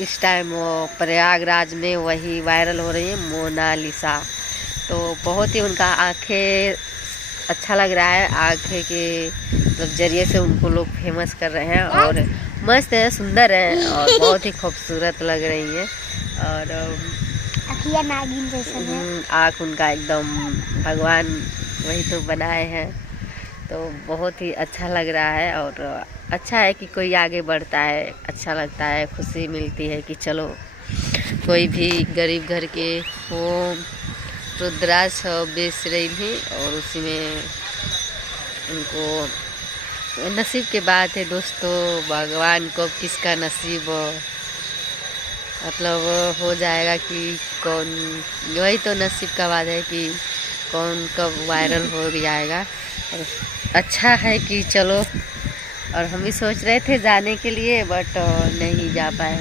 इस टाइम वो प्रयागराज में वही वायरल हो रही है मोनालिसा। तो बहुत ही उनका आंखें अच्छा लग रहा है, आंखें के मतलब जरिए से उनको लोग फेमस कर रहे हैं और मस्त है, सुंदर है और बहुत ही खूबसूरत लग रही है। और नागिन जैसा है, आँख उनका एकदम भगवान वही तो बनाए हैं। तो बहुत ही अच्छा लग रहा है और अच्छा है कि कोई आगे बढ़ता है, अच्छा लगता है, खुशी मिलती है कि चलो कोई भी गरीब घर के वो रुद्राक्ष बेच रही थी और उसी में उनको नसीब की बात है दोस्तों, भगवान को किसका नसीब मतलब हो जाएगा कि कौन, वही तो नसीब का बात है कि कौन कब वायरल हो जाएगा। और अच्छा है कि चलो, और हम भी सोच रहे थे जाने के लिए बट नहीं जा पाए।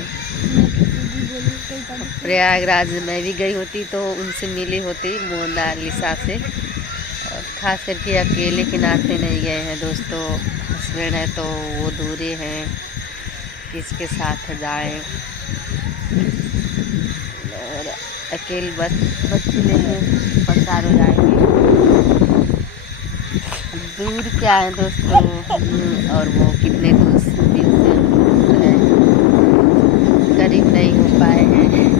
प्रयागराज में भी गई होती तो उनसे मिली होती मोनालिसा से, और ख़ास करके अकेले के नाते नहीं गए हैं दोस्तों, हस्बैंड है तो वो दूरी हैं, किसके साथ जाएं। और अकेले बच्चे लेके परेशान हो जाएंगे। दूर क्या है दोस्तों, और वो कितने दिन से है, करीब नहीं हो पाए हैं।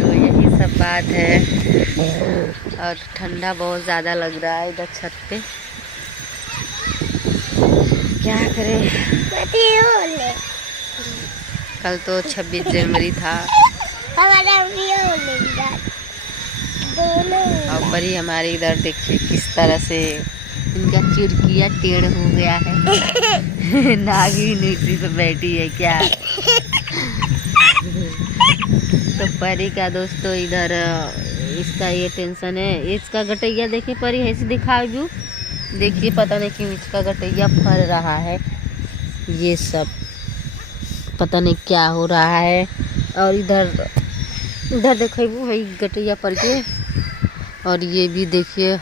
तो यही सब बात है। और ठंडा बहुत ज़्यादा लग रहा है इधर छत पे, क्या करें। कल तो 26 जनवरी था और परी हमारी इधर देखिए किस तरह से इनका चिड़किया टेढ़ हो गया है। नागिन इसी पे बैठी है क्या। तो परी का दोस्तों इधर इसका ये टेंशन है, इसका गटैया देखिए परी ऐसे दिखाओ जो, देखिए पता नहीं क्यों इसका गटैया फर रहा है, ये सब पता नहीं क्या हो रहा है। और इधर देखो वही गटैया पर के, और ये भी देखिए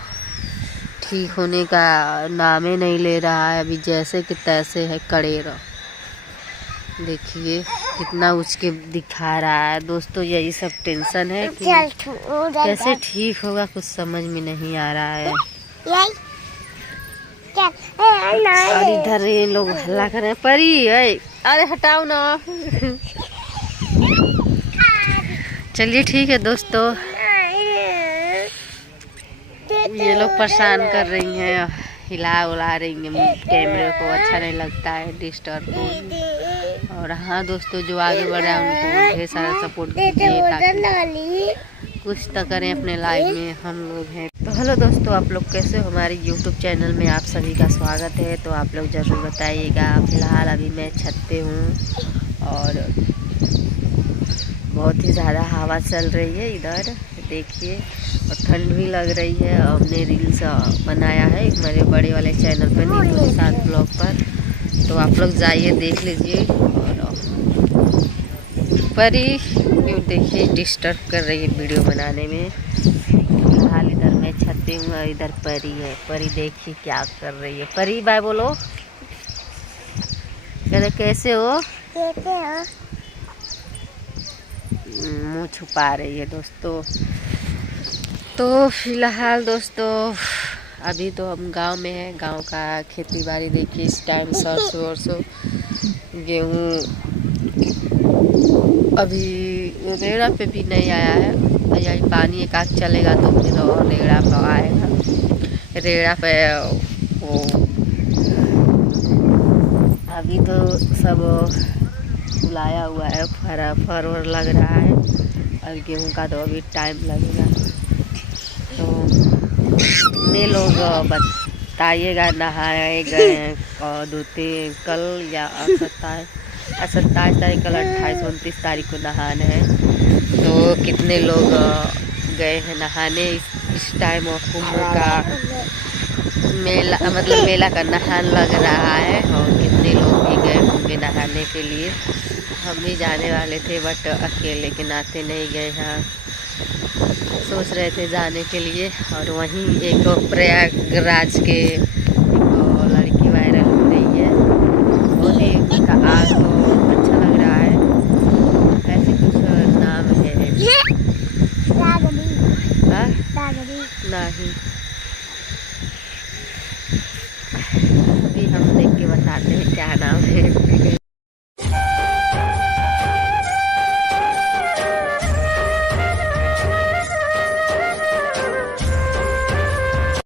ठीक होने का नाम ही नहीं ले रहा है, अभी जैसे कि तैसे है कड़ेरा। देखिए कितना उचके दिखा रहा है दोस्तों, यही सब टेंशन है कि कैसे ठीक होगा, कुछ समझ में नहीं आ रहा है। और इधर ये लोग हल्ला कर रहे हैं, परी है अरे हटाओ ना। चलिए ठीक है दोस्तों, ये लोग परेशान कर रही हैं, हिला उला रही हैं, कैमरे को अच्छा नहीं लगता है डिस्टर्ब। और हाँ दोस्तों, जो आगे बढ़ रहा है उनको ढेर सारा सपोर्ट कीजिए ताकि कुछ तो करें अपने लाइफ में, हम लोग हैं। तो हेलो दोस्तों, आप लोग कैसे हो, हमारे यूट्यूब चैनल में आप सभी का स्वागत है। तो आप लोग ज़रूर बताइएगा। फ़िलहाल अभी मैं छत पे हूँ और बहुत ही ज़्यादा हवा चल रही है इधर देखिए, और ठंड भी लग रही है। हमने रील्स बनाया है मेरे बड़े वाले चैनल पर, नीतू निषाद ब्लॉग पर, तो आप लोग जाइए देख लीजिए। और परी क्यों देखिए डिस्टर्ब कर रही है वीडियो बनाने में। फिलहाल इधर मैं छत पे हूँ और इधर परी है, परी देखिए क्या कर रही है। परी बाय बोलो, कहते कैसे हो, मुँह छुपा रही है दोस्तों। तो फिलहाल दोस्तों अभी तो हम गांव में हैं, गांव का खेती बाड़ी देखिए, इस टाइम सरसों वरसों गेहूँ अभी रेड़ा पे भी नहीं आया है, यही पानी एक आध चलेगा तो फिर और रेड़ा पे आएगा। रेड़ा पे वो अभी तो सब फुलाया हुआ है, फर लग रहा है, और गेहूँ का तो अभी टाइम लगेगा। तो कितने लोग बताइएगा नहाए गए हैं और कल या 27 तारीख, कल 28 29 तारीख को नहाना है। तो कितने लोग गए हैं नहाने इस टाइम, और कुंभ का मेला मतलब मेला का नहान लग रहा है, और कितने लोग भी गए होंगे नहाने के लिए। हम भी जाने वाले थे बट अकेले के नाते नहीं गए हैं, सोच रहे थे जाने के लिए। और वहीं एक प्रयागराज के वायरल हो रही है, बहुत ही उनका आग तो अच्छा लग रहा है। हाँ दागरी नहीं